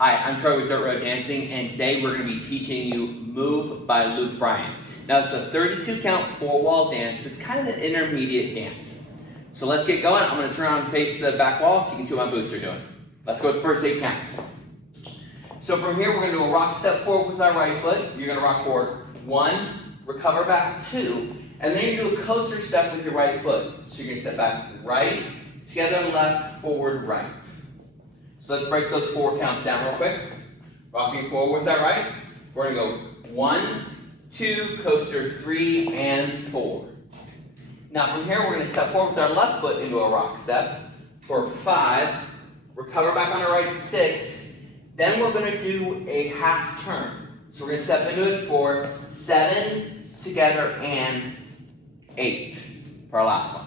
Hi, I'm Troy with Dirt Road Dancing, and today we're going to be teaching you Move by Luke Bryan. Now, it's a 32 count four-wall dance. It's kind of an intermediate dance. So let's get going. I'm going to turn around and face the back wall so you can see what my boots are doing. Let's go with the first 8 counts. So from here, we're going to do a rock step forward with our right foot. You're going to rock forward 1, recover back 2, and then you're going to do a coaster step with your right foot. So you're going to step back right, together left, forward, right. So let's break those 4 counts down real quick. Rocking forward with our right. We're going to go 1, 2, coaster 3, and 4. Now from here, we're going to step forward with our left foot into a rock step for 5, recover back on our right 6, then we're going to do a half turn. So we're going to step into it for 7, together, and 8 for our last one.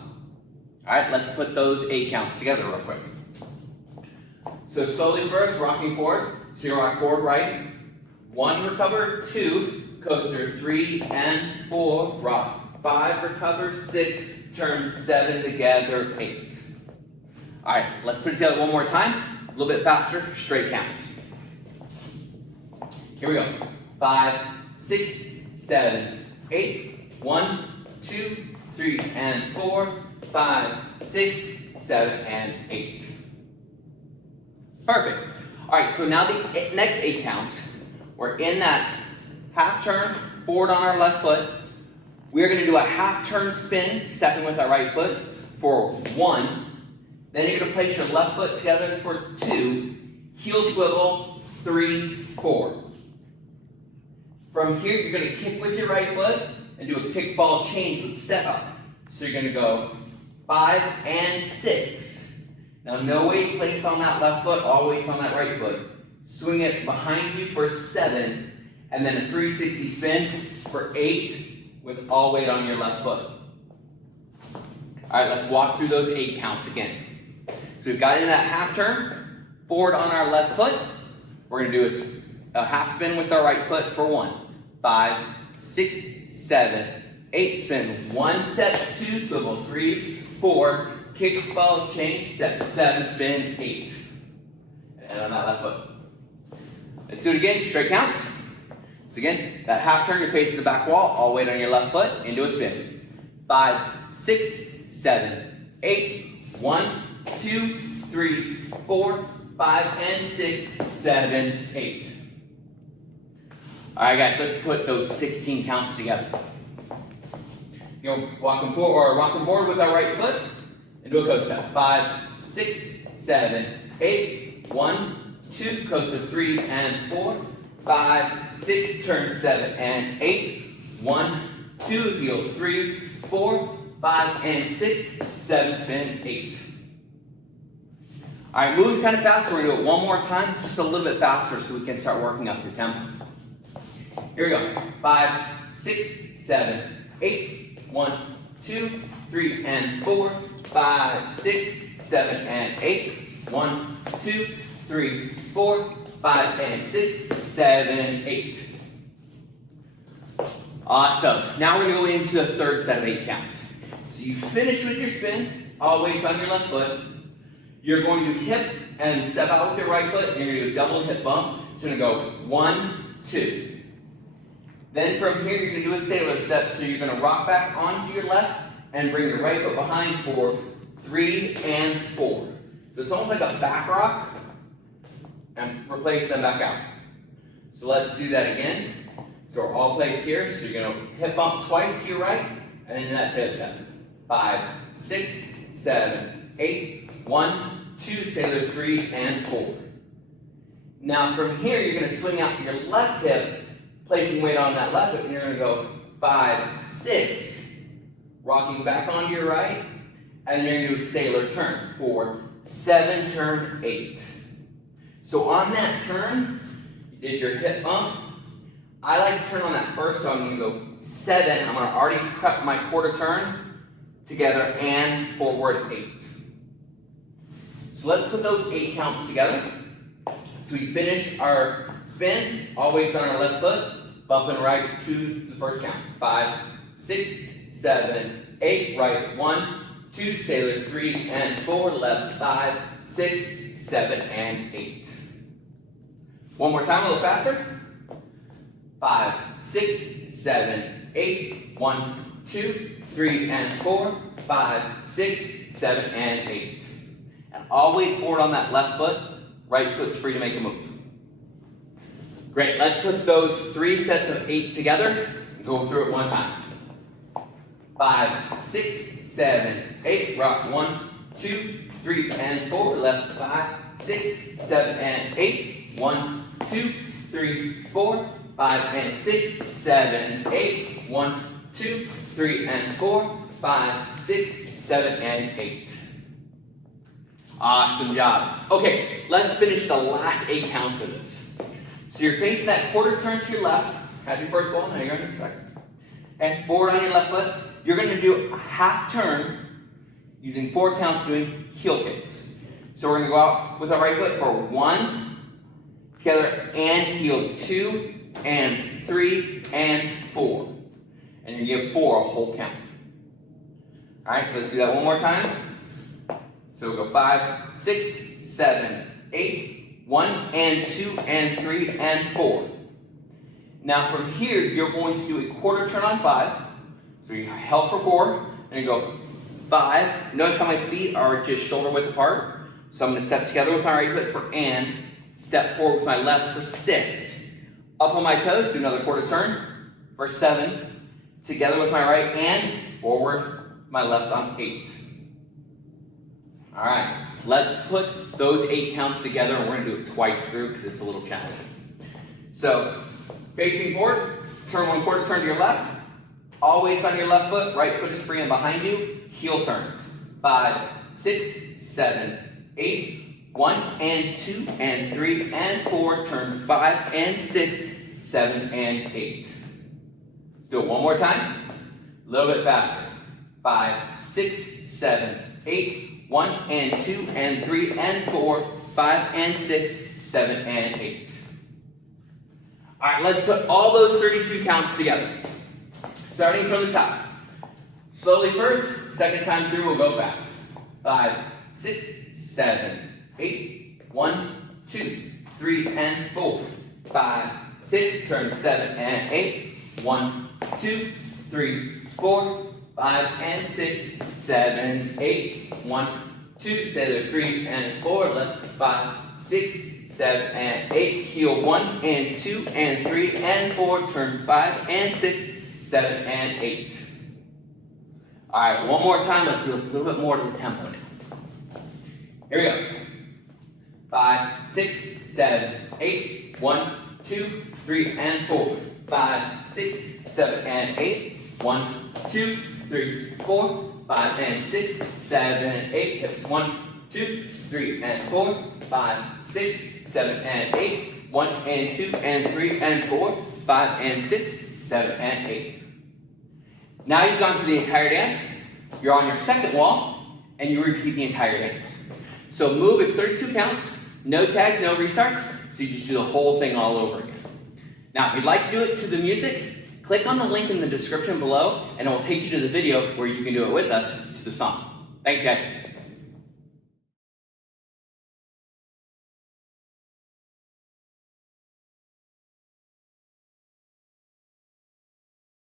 All right, let's put those 8 counts together real quick. So slowly first, rocking forward. So you rock forward right, 1, recover, 2, coaster 3 and 4, rock 5, recover 6, turn 7 together, 8. All right, let's put it together one more time. A little bit faster, straight counts. Here we go. 5, 6, 7, 8, 1, 2, 3, and 4, 5, 6, 7, and 8. Perfect. All right, so now the next 8 counts, we're in that half turn, forward on our left foot. We're going to do a half turn spin, stepping with our right foot for 1. Then you're going to place your left foot together for 2, heel swivel, 3, 4. From here, you're going to kick with your right foot and do a kickball change with step up. So you're going to go 5 and 6. Now, no weight placed on that left foot, all weight's on that right foot. Swing it behind you for 7, and then a 360 spin for 8 with all weight on your left foot. All right, let's walk through those 8 counts again. So we've got in that half turn, forward on our left foot. We're going to do a half spin with our right foot for 1, 5, 6, 7, 8, spin 1 step, 2, swivel 3, 4, kickball change, step 7, spin 8. And on that left foot. Let's do it again, straight counts. So again, that half turn, you're facing the back wall, all weight on your left foot, into a spin. 5, 6, 7, 8, 1, 2, 3, 4, 5, and 6, 7, 8. All right, guys, let's put those 16 counts together. You know, rocking forward with our right foot, and do a coast step. 5, 6, 7, 8, 1, 2, coaster 3 and 4, 5, 6, turn 7 and 8, 1, 2, heel 3, 4, 5, and 6, 7, spin 8. All right, moves kind of fast, so we're going to do it one more time, just a little bit faster so we can start working up to tempo. Here we go. 5, 6, 7, 8, 1, 2, 3, and 4, 5, 6, 7, and 8, 1, 2, 3, 4, 5, and 6, 7, 8. Awesome. Now we're going to go into the third set of 8 counts. So you finish with your spin, all weights on your left foot. You're going to hip and step out with your right foot, and you're going to do a double hip bump. So you're going to go 1, 2. Then from here, you're going to do a sailor step. So you're going to rock back onto your left and bring your right foot behind for 3 and 4. So it's almost like a back rock, and replace them back out. So let's do that again. So we're all placed here. So you're going to hip bump twice to your right, and then that sailor step. 5, 6, 7, 8, 1, 2, sailor 3, and 4. Now from here, you're going to swing out your left hip, placing weight on that left hip, and you're going to go 5, 6, rocking back onto your right, and you're going to do a sailor turn for 7, turn 8. So on that turn, you did your hip bump. I like to turn on that first, so I'm going to go 7. I'm going to already prep my quarter turn together and forward 8. So let's put those 8 counts together. So we finish our spin, all weights on our left foot, bumping right to the first count. 5, 6, 7, 8, right 1, 2, sailor 3 and 4, left 5, 6, 7, and 8. One more time, a little faster. 5, 6, 7, 8. 1, 2, 3, and 4. 5, 6, 7, and 8. And always forward on that left foot. Right foot's free to make a move. Great. Let's put those 3 sets of 8 together and go through it one time. 5, 6, 7, 8. Rock 1, 2, 3, and 4. Left 5, 6, 7, and 8. 1, 2, 3, 4. 5 and 6, 7, 8. 1, 2, 3, and 4. 5, 6, 7, and 8. Awesome job. Okay, let's finish the last 8 counts of this. So you're facing that quarter turn to your left. Have your first one, now you're going to your second. And forward on your left foot. You're going to do a half turn using 4 counts doing heel kicks. So we're going to go out with our right foot for 1, together, and heel 2, and 3, and 4. And you give 4 a whole count. Alright, so let's do that one more time. So we'll go 5, 6, 7, 8, 1, and 2, and 3, and 4. Now from here, you're going to do a quarter turn on 5. So you held for 4, and you go 5. Notice how my feet are just shoulder width apart. So I'm going to step together with my right foot for and, step forward with my left for 6. Up on my toes, do another quarter turn for 7. Together with my right and forward, my left on 8. All right, let's put those 8 counts together, and we're going to do it twice through because it's a little challenging. So, facing forward, turn 1 quarter turn to your left. All weight's on your left foot, right foot is free and behind you. Heel turns. 5, 6, 7, 8, 1, and 2, and 3, and 4. Turn 5, and 6, 7, and 8. Let's do it one more time. A little bit faster. 5, 6, 7, 8. 1, and 2, and 3, and 4, 5, and 6, 7, and 8. All right, let's put all those 32 counts together. Starting from the top. Slowly first, second time through, we'll go fast. 5, 6, 7, 8, 1, 2, 3, and 4. 5, 6, turn 7, and 8. 1, 2, 3, 4. 5, and 6, 7, 8. 1, 2, stay there, 3, and 4. Left, 5, 6, 7, and 8. Heel 1, and 2, and 3, and 4. Turn 5, and 6, 7, and 8. All right, one more time. Let's do a little bit more to the tempo now. Here we go. 5, 6, 7, 8. 1, 2, 3, and 4. 5, 6, 7, and 8. 1, 2, 3, 4. 5, and 6, 7, 8. Hips 1, 2, 3, and 4. 5, 6, 7, and 8. 1, and 2, and 3, and 4. 5, and 6, 7, and 8. Now you've gone through the entire dance. You're on your second wall, and you repeat the entire dance. So move is 32 counts, no tags, no restarts, so you just do the whole thing all over again. Now, if you'd like to do it to the music, click on the link in the description below, and it will take you to the video where you can do it with us to the song. Thanks, guys.